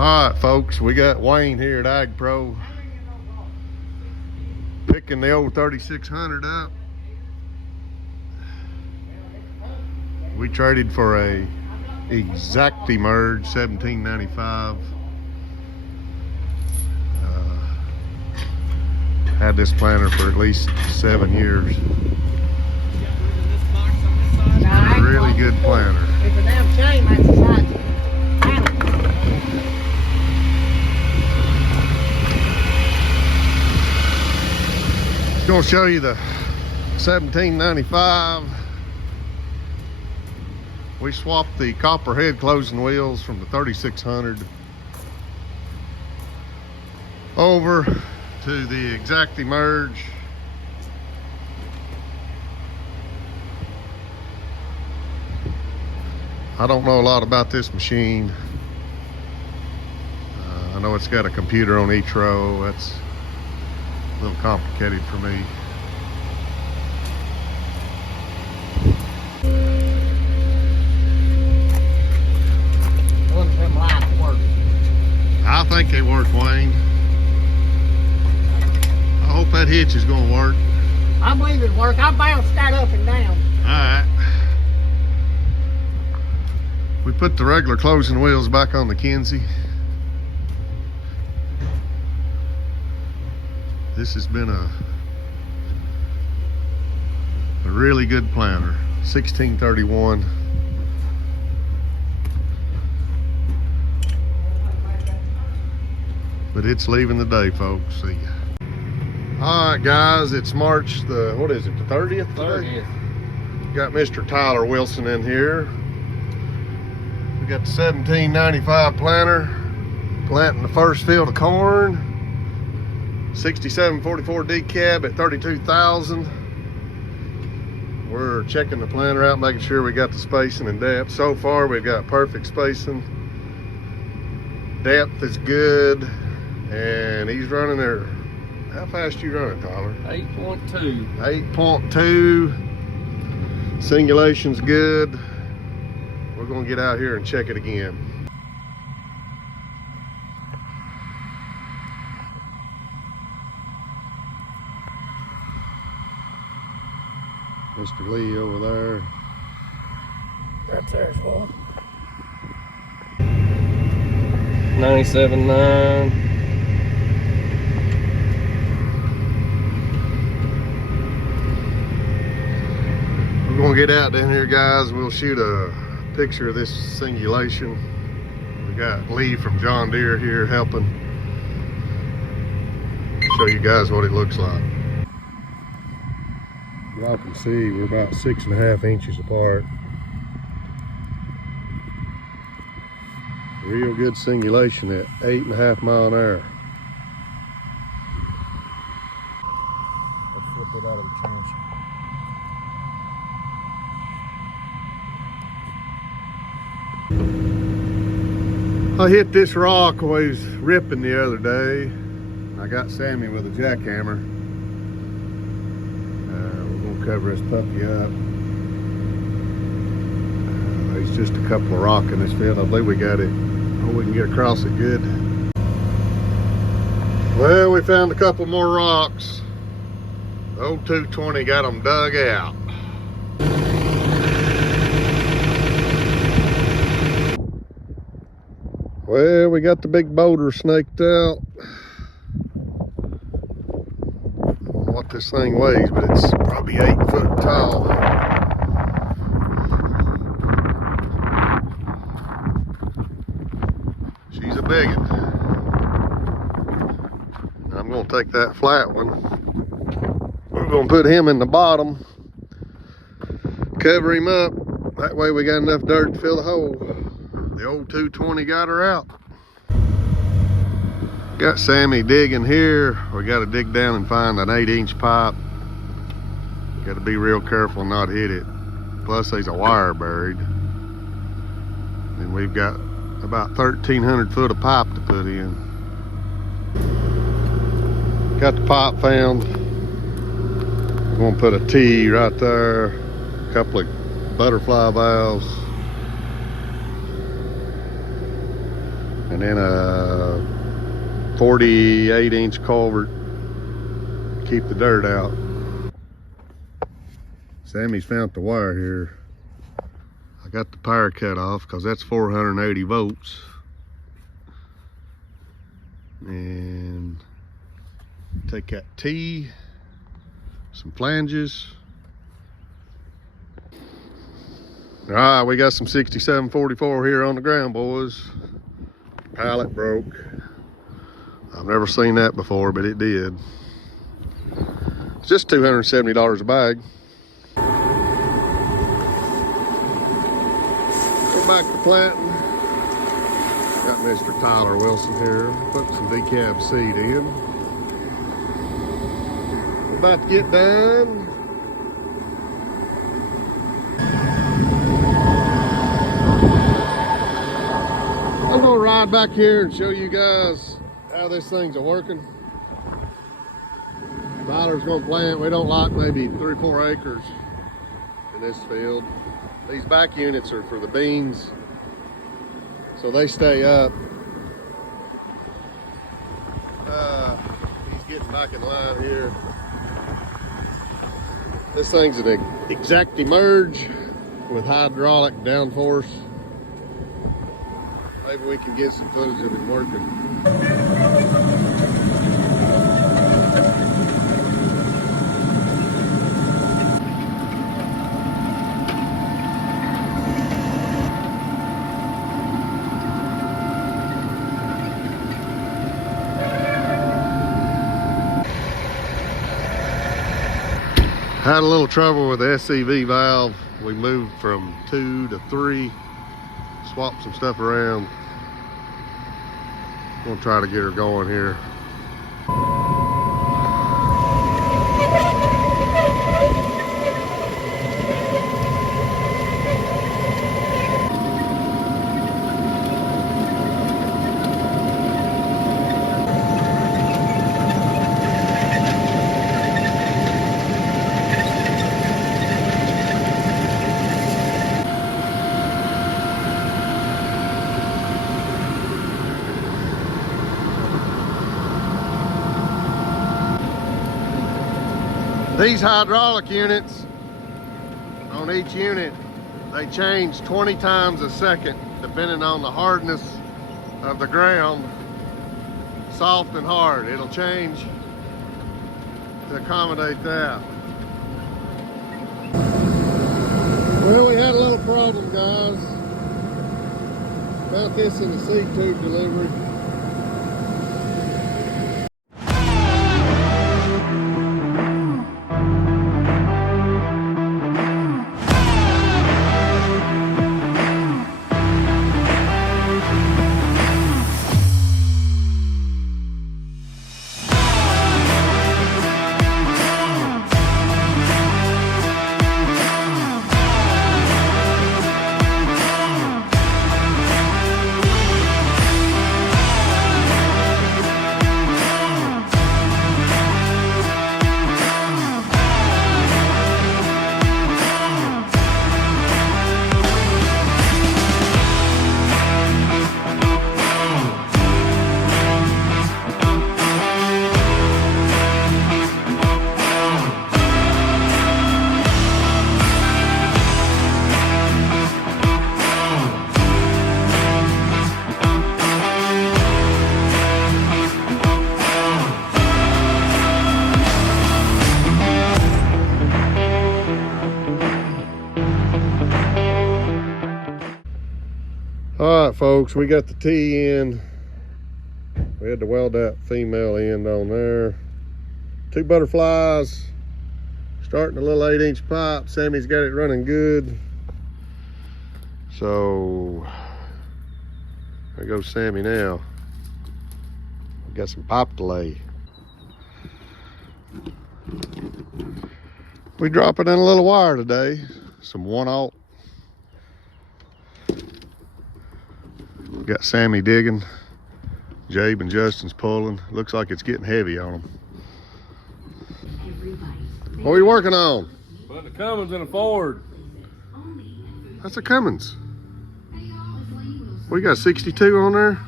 All right, folks, we got Wayne here at Ag Pro picking the old 3600 up. We traded for a Exacti-Merge 1795. Had this planter for at least 7 years. A really good planter. It's a damn shame that's the size. Gonna show you the 1795. We swapped the copper head closing wheels from the 3600 over to the Exacti-Merge. I don't know a lot about this machine. I know it's got a computer on each row. That's a little complicated for me. Them lights work. I think they work, Wayne. I hope that hitch is gonna work. I believe it work. I bounced that up and down. Alright. We put the regular closing wheels back on the Kinsey. This has been a really good planter. 1631. But it's leaving the day, folks. See ya. Alright guys, it's March the, what is it, the 30th? 30th. Got Mr. Tyler Wilson in here. We got the 1795 planter, planting the first field of corn. 6744 decab at 32,000. We're checking the planter out, making sure we got the spacing and depth. So far, we've got perfect spacing. Depth is good, and he's running there. How fast you running, Tyler? 8.2. 8.2. Singulation's good. We're gonna get out here and check it again. Mr. Lee over there. Right there's one. 97.9. We're gonna get out down here, guys. We'll shoot a picture of this singulation. We got Lee from John Deere here helping show you guys what it looks like. Y'all can see we're about 6.5 inches apart. Real good singulation at 8.5 miles an hour. Let's flip it out of the trench. I hit this rock while I was ripping the other day. I got Sammy with a jackhammer. We're gonna cover this puppy up. There's just a couple of rock in this field. I believe we got it. Oh, we can get across it good. Well, we found a couple more rocks. The old 220 got them dug out. Well, we got the big boulder snaked out. I don't know what this thing weighs, but it's probably 8 foot tall. She's a big one. I'm gonna take that flat one. We're gonna put him in the bottom, cover him up. That way we got enough dirt to fill the hole. The old 220 got her out. Got Sammy digging here. We got to dig down and find an 8-inch pipe. Got to be real careful and not hit it. Plus there's a wire buried. And we've got about 1,300 foot of pipe to put in. Got the pipe found. I'm gonna put a T right there. A couple of butterfly valves. and then a 48-inch culvert to keep the dirt out. Sammy's found the wire here. I got the power cut off because that's 480 volts. And take that T, some flanges. All right, we got some 6744 here on the ground, boys. Pallet broke. I've never seen that before, but it did. It's just $270 a bag. Go back to planting. Got Mr. Tyler Wilson here, putting some decaf seed in. We're about to get done. I'm gonna ride back here and show you guys how this thing's working. Tyler's gonna plant. We don't like maybe 3 or 4 acres in this field. These back units are for the beans, so they stay up. He's getting back in line here. This thing's an exact emerge with hydraulic downforce. Maybe we can get some footage of it working. Had a little trouble with the SCV valve. We moved from 2 to 3, swapped some stuff around. We'll try to get her going here. These hydraulic units, on each unit, they change 20 times a second, depending on the hardness of the ground, soft and hard. It'll change to accommodate that. Well, we had a little problem, guys. About this in the seed tube delivery. All right, folks, we got the T in. We had to weld that female end on there. 2 butterflies, starting a little 8-inch pipe. Sammy's got it running good. So, there goes Sammy now. We got some pipe to lay. We dropping in a little wire today, some 1/0. Got Sammy digging, Jabe and Justin's pulling. Looks like it's getting heavy on them. What are you working on? Putting a Cummins in a Ford. That's a Cummins. We got 62 on there?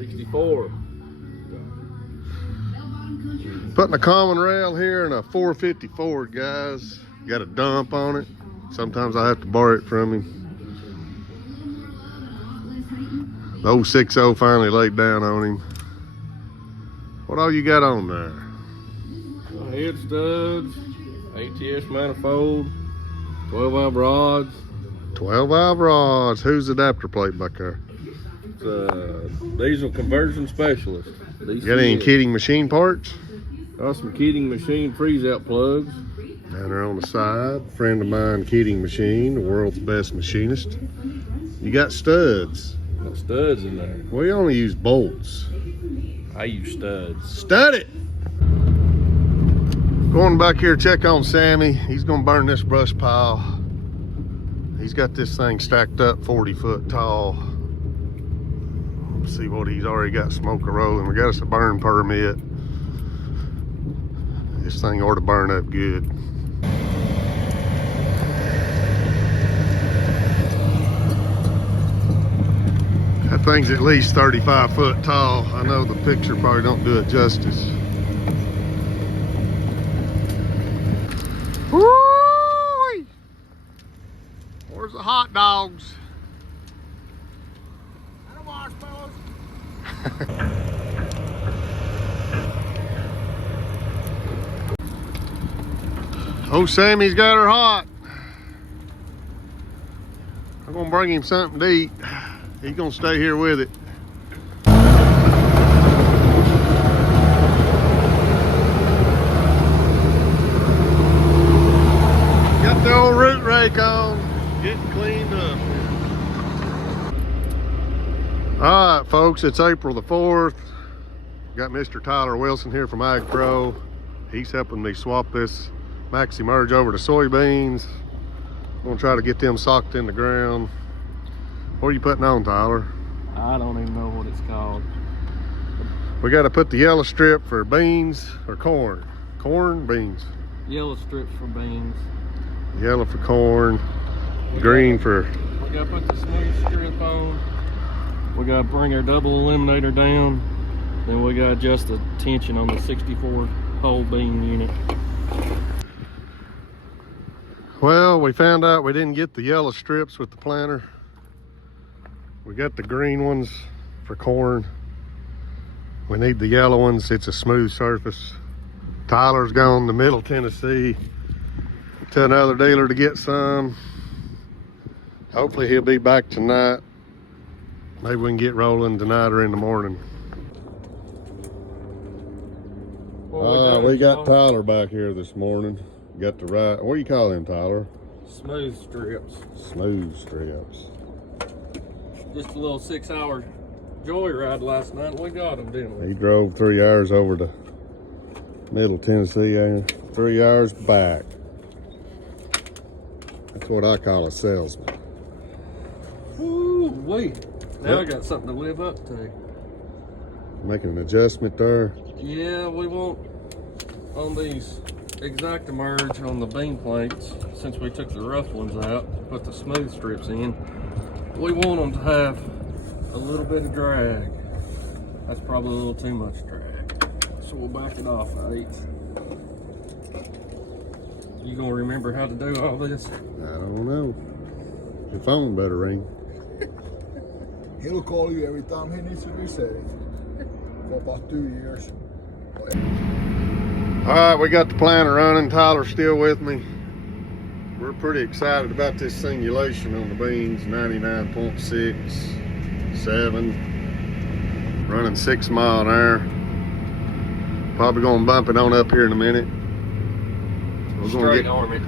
64. Putting a common rail here in a 450 Ford, guys. Got a dump on it. Sometimes I have to borrow it from him. The old 6.0 finally laid down on him. What all you got on there? Head studs, ATS manifold, 12-valve rods. 12-valve rods. Who's the adapter plate back there? It's a diesel conversion specialist. You got any kitting machine parts? Got some kitting machine freeze-out plugs. Down there on the side. Friend of mine, kitting machine, the world's best machinist. You got studs. Got studs in there. We only use bolts. I use studs. Stud it! Going back here to check on Sammy. He's gonna burn this brush pile. He's got this thing stacked up 40 foot tall. Let's see what he's already got smoke rolling. We got us a burn permit. This thing ought to burn up good. That thing's at least 35 foot tall. I know the picture probably don't do it justice. Woo! Where's the hot dogs? Oh, Sammy's got her hot. I'm gonna bring him something to eat. He's gonna stay here with it. Got the old root rake on, getting cleaned up. All right, folks, it's April the 4th. Got Mr. Tyler Wilson here from Ag Pro. He's helping me swap this maxi merge over to soybeans. I'm gonna try to get them socked in the ground. What are you putting on, Tyler? I don't even know what it's called. We got to put the yellow strip for beans or corn. Corn, beans. Yellow strips for beans. Yellow for corn, green for... We gotta put the smooth strip on. We gotta bring our double eliminator down. Then we gotta adjust the tension on the 64 whole bean unit. Well, we found out we didn't get the yellow strips with the planter. We got the green ones for corn. We need the yellow ones. It's a smooth surface. Tyler's gone to Middle Tennessee to another dealer to get some. Hopefully he'll be back tonight. Maybe we can get rolling tonight or in the morning. We got Tyler back here this morning. Got the right, what do you call him, Tyler? Smooth strips. Smooth strips. Just a little 6-hour joyride last night. We got them, didn't we? He drove 3 hours over to Middle Tennessee and 3 hours back. That's what I call a salesman. Ooh, wait. Now I got something to live up to. Making an adjustment there. Yeah, we want on these exact merge on the bean plates, since we took the rough ones out, put the smooth strips in, we want them to have a little bit of drag. That's probably a little too much drag. So we'll back it off 8. You gonna remember how to do all this? I don't know. Your phone better ring. He'll call you every time he needs to reset it. For about 2 years. All right, we got the planter running. Tyler's still with me. We're pretty excited about this singulation on the beans. 99.6, 7, running 6 mile an hour. Probably gonna bump it on up here in a minute. Straight arm it.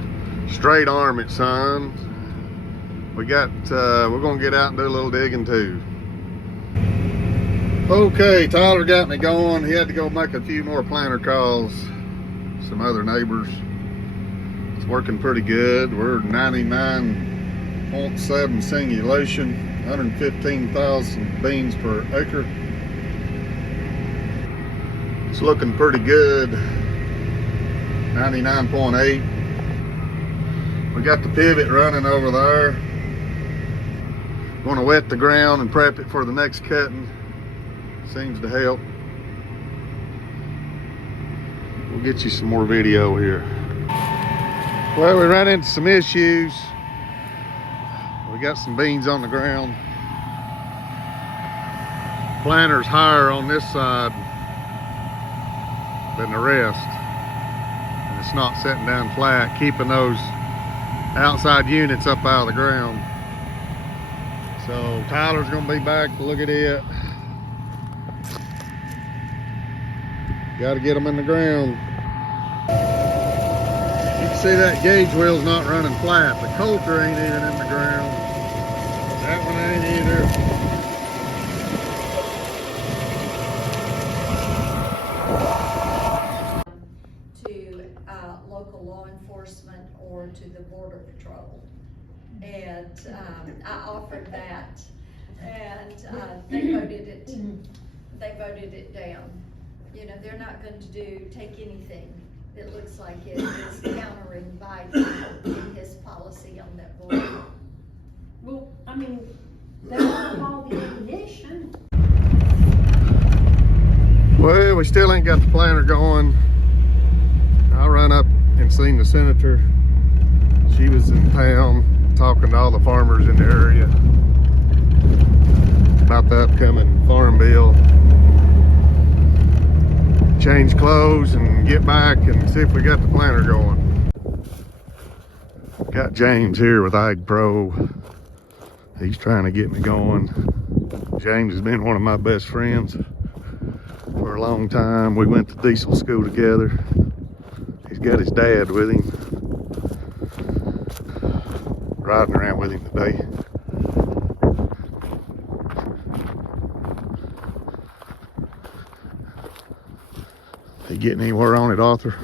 Straight arm it, son. We got, we're gonna get out and do a little digging too. Okay, Tyler got me going. He had to go make a few more planter calls. Some other neighbors. It's working pretty good. We're 99.7 singulation, 115,000 beans per acre. It's looking pretty good. 99.8. We got the pivot running over there. Going to wet the ground and prep it for the next cutting. Seems to help. We'll get you some more video here. Well, we ran into some issues. We got some beans on the ground. Planter's higher on this side than the rest. And it's not setting down flat, keeping those outside units up out of the ground. So Tyler's gonna be back to look at it. Got to get them in the ground. You can see that gauge wheel's not running flat. The coulter ain't even in the ground. That one ain't either. To local law enforcement or to the Border Patrol. And I offered that, and they voted it down. You know, they're not going to take anything that looks like it is countering Biden in his policy on that border. Well, I mean, they don't have all the ammunition. Well, we still ain't got the planter going. I run up and seen the senator. She was in town talking to all the farmers in the area about the upcoming farm bill. Change clothes and get back and see if we got the planter going. Got James here with Ag Pro. He's trying to get me going. James has been one of my best friends for a long time. We went to diesel school together. He's got his dad with him. Riding around with him today. You getting anywhere on it, Arthur?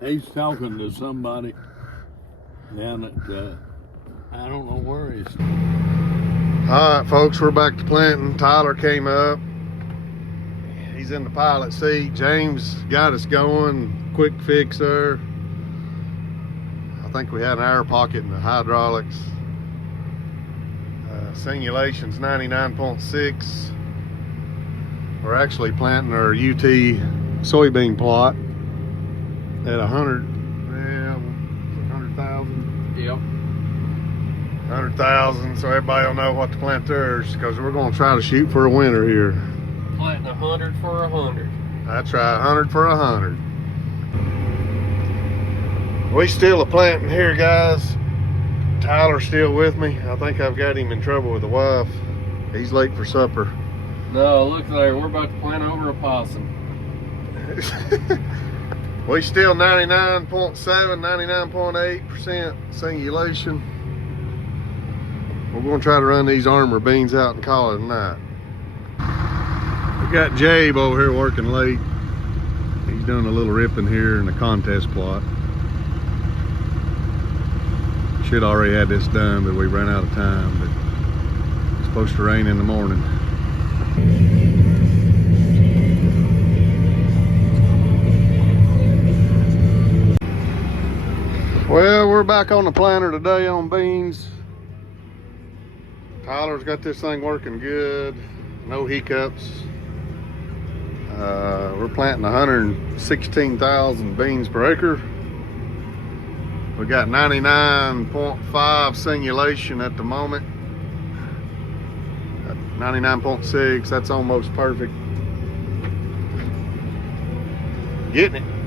He's talking to somebody down at, I don't know where he's. All right, folks, we're back to planting. Tyler came up. He's in the pilot seat. James got us going. Quick fix there. I think we had an air pocket in the hydraulics. Singulation's 99.6. We're actually planting our UT soybean plot at 100,000. Yep. 100,000, so everybody will know what to plant theirs, because we're going to try to shoot for a winner here. Planting 100 for 100. That's right, 100 for 100. We still a planting here, guys. Tyler's still with me. I think I've got him in trouble with the wife. He's late for supper. No, look there. We're about to plant over a possum. We still 99.7, 99.8% singulation. We're going to try to run these armor beans out and call it a night. We got Jabe over here working late. He's doing a little ripping here in the contest plot. Should already had this done, but we ran out of time. But it's supposed to rain in the morning. Well, we're back on the planter today on beans. Tyler's got this thing working good. No hiccups. We're planting 116,000 beans per acre. We got 99.5 singulation at the moment. 99.6, that's almost perfect. Getting it.